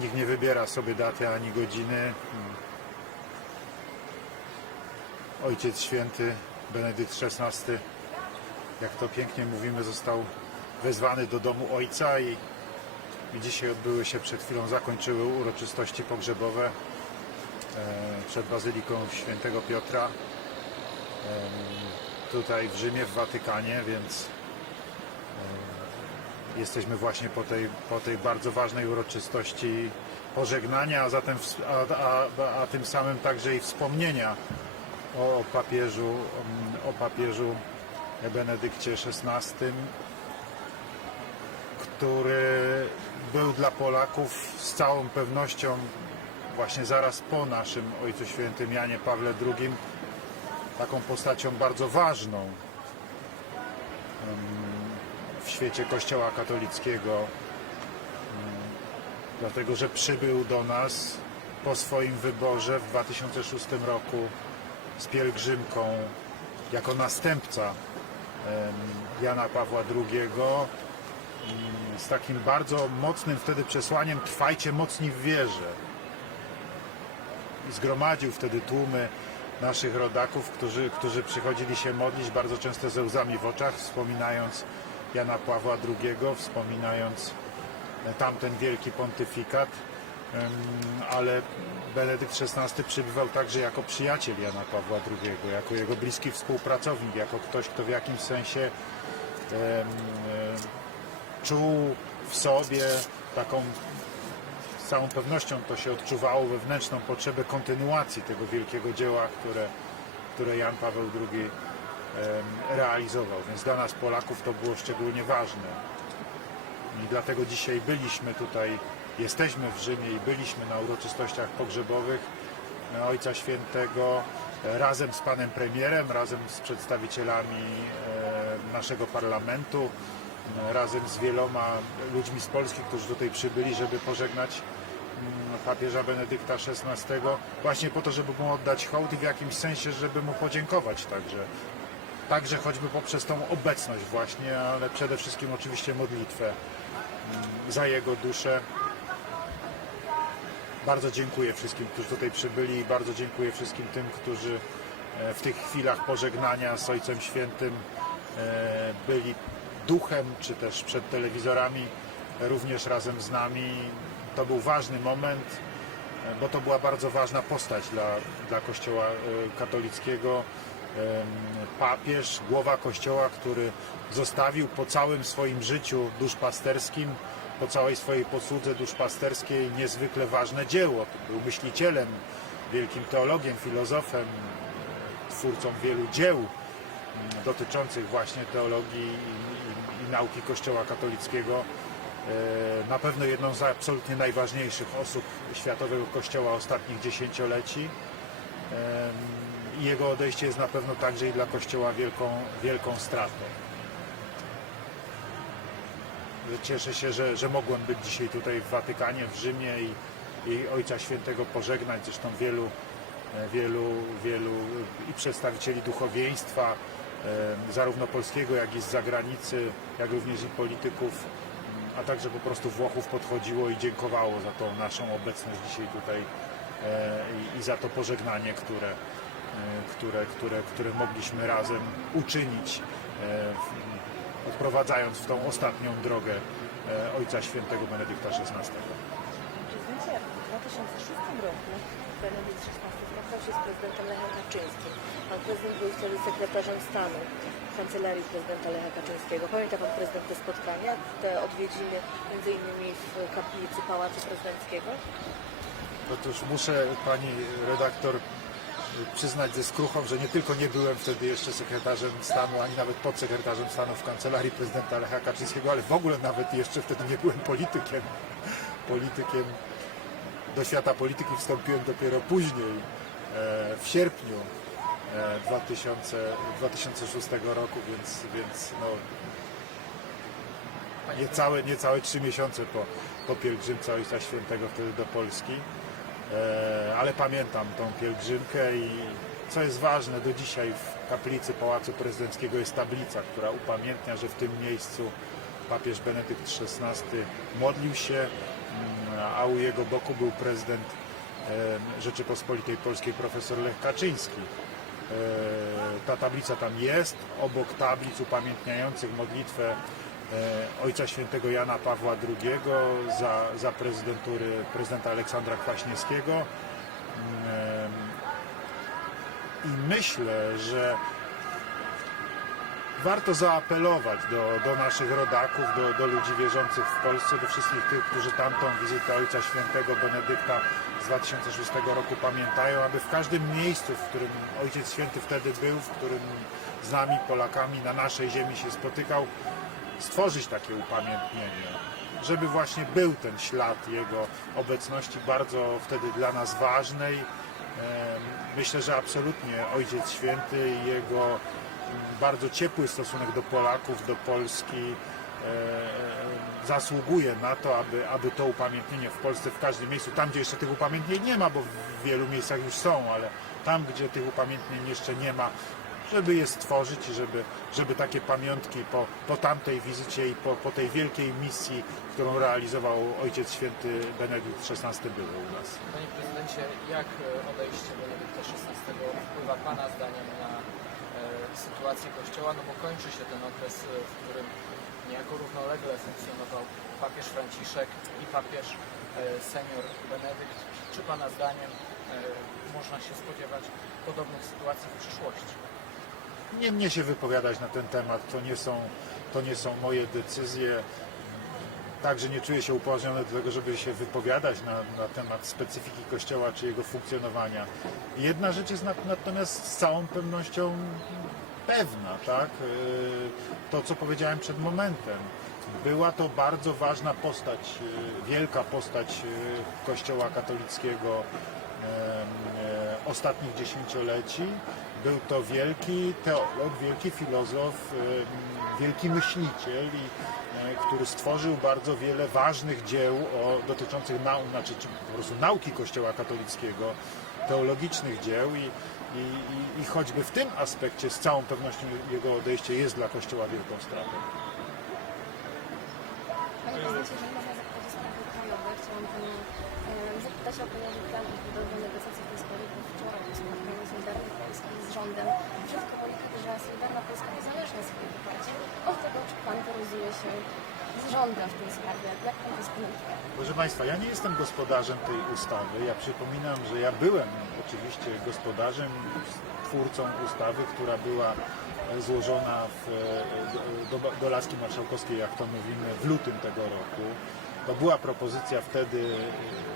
Nikt nie wybiera sobie daty ani godziny. Ojciec Święty Benedykt XVI, jak to pięknie mówimy, został wezwany do domu Ojca i, dzisiaj odbyły się przed chwilą, zakończyły uroczystości pogrzebowe e, przed Bazyliką Świętego Piotra tutaj w Rzymie, w Watykanie, więc jesteśmy właśnie po tej, po tej bardzo ważnej uroczystości pożegnania, a, zatem, a, a, a tym samym także i wspomnienia o papieżu, mm, o papieżu Benedykcie XVI, który był dla Polaków z całą pewnością właśnie zaraz po naszym Ojcu Świętym Janie Pawle II taką postacią bardzo ważną. Em, w świecie Kościoła katolickiego, em, dlatego że przybył do nas po swoim wyborze w 2006 roku z pielgrzymką jako następca Jana Pawła II mm, z takim bardzo mocnym wtedy przesłaniem trwajcie mocni w wierze. I zgromadził wtedy tłumy naszych rodaków, którzy, którzy przychodzili się modlić bardzo często ze łzami w oczach, wspominając Jana Pawła II, wspominając e, tamten wielki pontyfikat, ale Benedykt XVI przybywał także jako przyjaciel Jana Pawła II, jako jego bliski współpracownik, jako ktoś, kto w jakimś sensie e, czuł w sobie taką z całą pewnością to się odczuwało wewnętrzną potrzebę kontynuacji tego wielkiego dzieła, które, które Jan Paweł II realizował. Więc dla nas Polaków to było szczególnie ważne. I dlatego dzisiaj byliśmy tutaj, jesteśmy w Rzymie i byliśmy na uroczystościach pogrzebowych e, Ojca Świętego e, razem z panem premierem, razem z przedstawicielami e, naszego parlamentu, razem z wieloma ludźmi z Polski, którzy tutaj przybyli, żeby pożegnać mm, papieża Benedykta XVI, właśnie po to, żeby mu oddać hołd i w jakimś sensie, żeby mu podziękować także. Także choćby poprzez tą obecność właśnie, ale przede wszystkim oczywiście modlitwę mm, za jego duszę. Bardzo dziękuję wszystkim, którzy tutaj przybyli i bardzo dziękuję wszystkim tym, którzy e, w tych chwilach pożegnania z Ojcem Świętym e, byli duchem, czy też przed telewizorami, również razem z nami. To był ważny moment, e, bo to była bardzo ważna postać dla, dla Kościoła katolickiego. Papież, głowa Kościoła, który zostawił po całym swoim życiu duszpasterskim, po całej swojej posłudze duszpasterskiej niezwykle ważne dzieło. Był myślicielem, wielkim teologiem, filozofem, twórcą wielu dzieł mm, dotyczących właśnie teologii i, i, i nauki Kościoła katolickiego. E, Na pewno jedną z absolutnie najważniejszych osób Światowego Kościoła ostatnich dziesięcioleci. Jego odejście jest na pewno także i dla Kościoła wielką, wielką stratą. Cieszę się, że, że mogłem być dzisiaj tutaj w Watykanie, w Rzymie i, i Ojca Świętego pożegnać. Zresztą wielu, wielu, wielu i przedstawicieli duchowieństwa, e, zarówno polskiego, jak i z zagranicy, jak również i polityków, a także po prostu Włochów podchodziło i dziękowało za tą naszą obecność dzisiaj tutaj e, i, za to pożegnanie, które, które, które, które mogliśmy razem uczynić, e, w- odprowadzając w tą ostatnią drogę e, Ojca Świętego Benedykta XVI. Prezydencie, w 2006 roku Benedykt XVI spotkał się z prezydentem Lechem Kaczyńskim. Pan prezydent był wtedy sekretarzem stanu w kancelarii prezydenta Lecha Kaczyńskiego. Pamięta pan prezydent te spotkania, te odwiedziny między innymi w kaplicy Pałacu Prezydenckiego? Otóż muszę pani redaktor przyznać ze skruchą, że nie tylko nie byłem wtedy jeszcze sekretarzem stanu, ani nawet podsekretarzem stanu w kancelarii prezydenta Lecha Kaczyńskiego, ale w ogóle nawet jeszcze wtedy nie byłem politykiem. Politykiem do świata polityki wstąpiłem dopiero później, e, w sierpniu e, 2000, 2006 roku, więc, więc no, niecałe, niecałe trzy miesiące po, po pielgrzymce Ojca Świętego wtedy do Polski. E, ale pamiętam tą pielgrzymkę i co jest ważne, do dzisiaj w kaplicy Pałacu Prezydenckiego jest tablica, która upamiętnia, że w tym miejscu papież Benedykt XVI modlił się, mm, a u jego boku był prezydent Rzeczypospolitej Polskiej profesor Lech Kaczyński. E, Ta tablica tam jest, obok tablic upamiętniających modlitwę Ojca Świętego Jana Pawła II za, za prezydentury prezydenta Aleksandra Kwaśniewskiego. Mm, I myślę, że warto zaapelować do, do naszych rodaków, do, do ludzi wierzących w Polsce, do wszystkich tych, którzy tamtą wizytę Ojca Świętego Benedykta z 2006 roku pamiętają, aby w każdym miejscu, w którym Ojciec Święty wtedy był, w którym z nami, Polakami, na naszej ziemi się spotykał, stworzyć takie upamiętnienie, żeby właśnie był ten ślad Jego obecności bardzo wtedy dla nas ważnej. Myślę, że absolutnie Ojciec Święty i Jego mm, bardzo ciepły stosunek do Polaków, do Polski e, e, zasługuje na to, aby, aby to upamiętnienie w Polsce w każdym miejscu, tam gdzie jeszcze tych upamiętnień nie ma, bo w wielu miejscach już są, ale tam gdzie tych upamiętnień jeszcze nie ma, żeby je stworzyć i żeby, żeby takie pamiątki po, po tamtej wizycie i po, po tej wielkiej misji, którą realizował Ojciec Święty Benedykt XVI były u nas. Panie prezydencie, jak e, odejście Benedykta XVI wpływa Pana zdaniem na e, sytuację Kościoła? No bo kończy się ten okres, e, w którym niejako równolegle funkcjonował papież Franciszek i papież senior Benedykt. Czy Pana zdaniem można się spodziewać podobnych sytuacji w przyszłości? Nie mnie się wypowiadać na ten temat, to nie są, to nie są moje decyzje. Także nie czuję się upoważniony do tego, żeby się wypowiadać na, na temat specyfiki Kościoła czy jego funkcjonowania. Jedna rzecz jest nat- natomiast z całą pewnością pewna, tak? Yy, To, co powiedziałem przed momentem. Była to bardzo ważna postać, yy, wielka postać yy, Kościoła katolickiego ostatnich dziesięcioleci. Był to wielki teolog, wielki filozof, em, wielki myśliciel, e, który stworzył bardzo wiele ważnych dzieł dotyczących nau, znaczy, czy po prostu nauki Kościoła katolickiego, teologicznych dzieł i, i, i, choćby w tym aspekcie z całą pewnością jego odejście jest dla Kościoła wielką stratą. Panie jeżeli można chciałam e, zapytać o ponieważ plan budowy negocjacji w tej sprawie, bo wczoraj spotkanie Solidarnej Polski z rządem brzydko powiedzieć, że Solidarna Polska niezależnie sobie wychodzi od tego, czy Pan porozumie się z rządem w tej sprawie. Jak Pan to? Proszę Państwa, ja nie jestem gospodarzem tej ustawy. Ja przypominam, że ja byłem oczywiście gospodarzem, twórcą ustawy, która była e, złożona w, e, do, do, do laski marszałkowskiej, jak to mówimy, w lutym tego roku. To była propozycja wtedy e,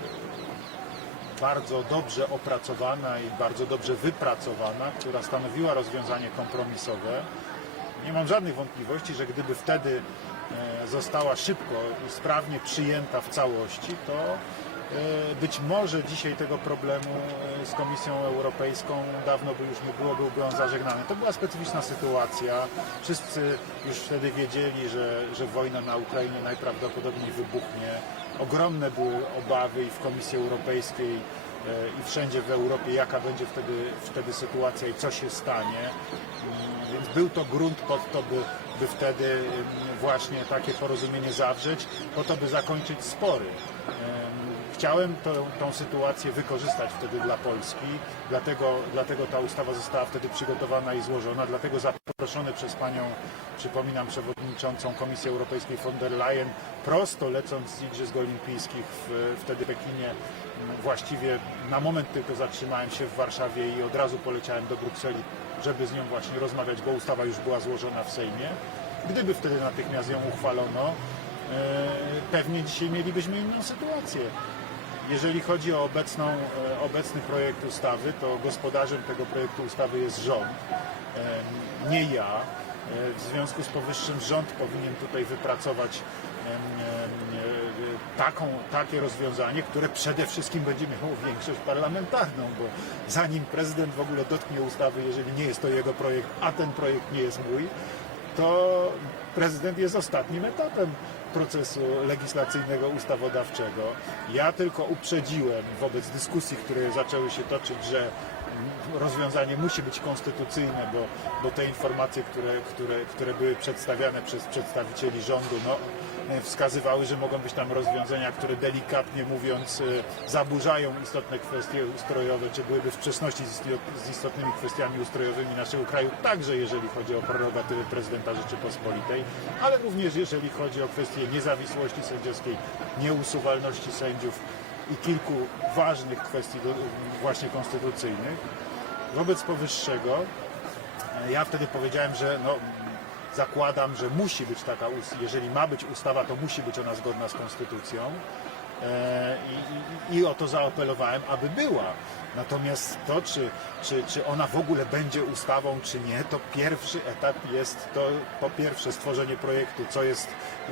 bardzo dobrze opracowana i bardzo dobrze wypracowana, która stanowiła rozwiązanie kompromisowe. Nie mam żadnych wątpliwości, że gdyby wtedy e, została szybko i sprawnie przyjęta w całości, to być może dzisiaj tego problemu e, z Komisją Europejską dawno by już nie było, byłby on zażegnany. To była specyficzna sytuacja. Wszyscy już wtedy wiedzieli, że, że wojna na Ukrainie najprawdopodobniej wybuchnie. Ogromne były obawy i w Komisji Europejskiej e, i wszędzie w Europie, jaka będzie wtedy, wtedy sytuacja i co się stanie. Mm, Więc był to grunt pod to, by, by wtedy mm, właśnie takie porozumienie zawrzeć, po to, by zakończyć spory. Em, Chciałem tą, tą sytuację wykorzystać wtedy dla Polski, dlatego, dlatego ta ustawa została wtedy przygotowana i złożona, dlatego zaproszony przez Panią, przypominam, przewodniczącą Komisji Europejskiej von der Leyen, prosto lecąc z Igrzysk Olimpijskich w, wtedy Pekinie, właściwie na moment tylko zatrzymałem się w Warszawie i od razu poleciałem do Brukseli, żeby z nią właśnie rozmawiać, bo ustawa już była złożona w Sejmie. Gdyby wtedy natychmiast ją uchwalono, e, pewnie dzisiaj mielibyśmy inną sytuację. Jeżeli chodzi o obecną, e, obecny projekt ustawy, to gospodarzem tego projektu ustawy jest rząd, nie ja. E, W związku z powyższym rząd powinien tutaj wypracować e, taką, takie rozwiązanie, które przede wszystkim będzie miało większość parlamentarną, bo zanim prezydent w ogóle dotknie ustawy, jeżeli nie jest to jego projekt, a ten projekt nie jest mój, to prezydent jest ostatnim etapem procesu legislacyjnego, ustawodawczego. Ja tylko uprzedziłem wobec dyskusji, które zaczęły się toczyć, że rozwiązanie musi być konstytucyjne, bo, bo te informacje, które, które, które były przedstawiane przez przedstawicieli rządu, no, e, wskazywały, że mogą być tam rozwiązania, które delikatnie mówiąc e, zaburzają istotne kwestie ustrojowe, czy byłyby w sprzeczności z isto- z istotnymi kwestiami ustrojowymi naszego kraju, także jeżeli chodzi o prerogatywy prezydenta Rzeczypospolitej, ale również jeżeli chodzi o kwestie niezawisłości sędziowskiej, nieusuwalności sędziów i kilku ważnych kwestii właśnie konstytucyjnych. Wobec powyższego e, ja wtedy powiedziałem, że no, zakładam, że musi być taka, jeżeli ma być ustawa, to musi być ona zgodna z konstytucją. E, I, i, o to zaapelowałem, aby była. Natomiast to, czy, czy, czy ona w ogóle będzie ustawą, czy nie, to pierwszy etap jest to po pierwsze stworzenie projektu, co jest,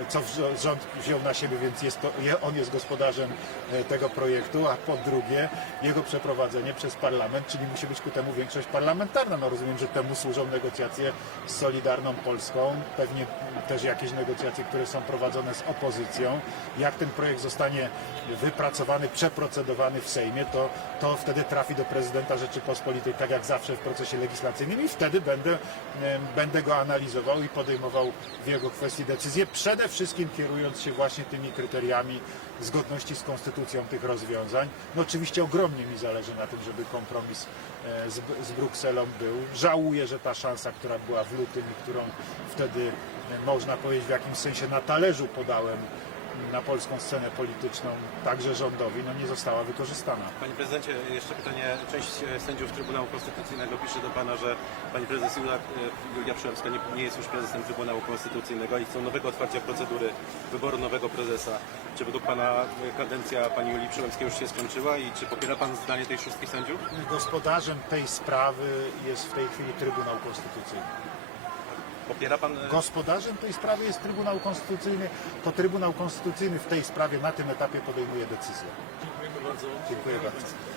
co rząd wziął na siebie, więc jest to, on jest gospodarzem e, tego projektu, a po drugie jego przeprowadzenie przez parlament, czyli musi być ku temu większość parlamentarna. No rozumiem, że temu służą negocjacje z Solidarną Polską, pewnie też jakieś negocjacje, które są prowadzone z opozycją. Jak ten projekt zostanie wypracowany, przeprocedowany w Sejmie, to, to wtedy trafi do prezydenta Rzeczypospolitej, tak jak zawsze w procesie legislacyjnym i wtedy będę, będę go analizował i podejmował w jego kwestii decyzje, przede wszystkim kierując się właśnie tymi kryteriami zgodności z konstytucją tych rozwiązań. No oczywiście ogromnie mi zależy na tym, żeby kompromis e, z, z Brukselą był. Żałuję, że ta szansa, która była w lutym i którą wtedy e, można powiedzieć w jakimś sensie na talerzu podałem na polską scenę polityczną, także rządowi, no nie została wykorzystana. Panie prezydencie, jeszcze pytanie. Część e, sędziów Trybunału Konstytucyjnego pisze do pana, że pani prezes Julia, e, Julia Przyłębska nie, nie jest już prezesem Trybunału Konstytucyjnego i chcą nowego otwarcia procedury wyboru nowego prezesa. Czy według pana e, kadencja pani Julii Przyłębskiej już się skończyła i czy popiera pan zdanie tej szóstki sędziów? Gospodarzem tej sprawy jest w tej chwili Trybunał Konstytucyjny. Popiera pan... e, Gospodarzem tej sprawy jest Trybunał Konstytucyjny. To Trybunał Konstytucyjny w tej sprawie na tym etapie podejmuje decyzję. Dziękuję bardzo.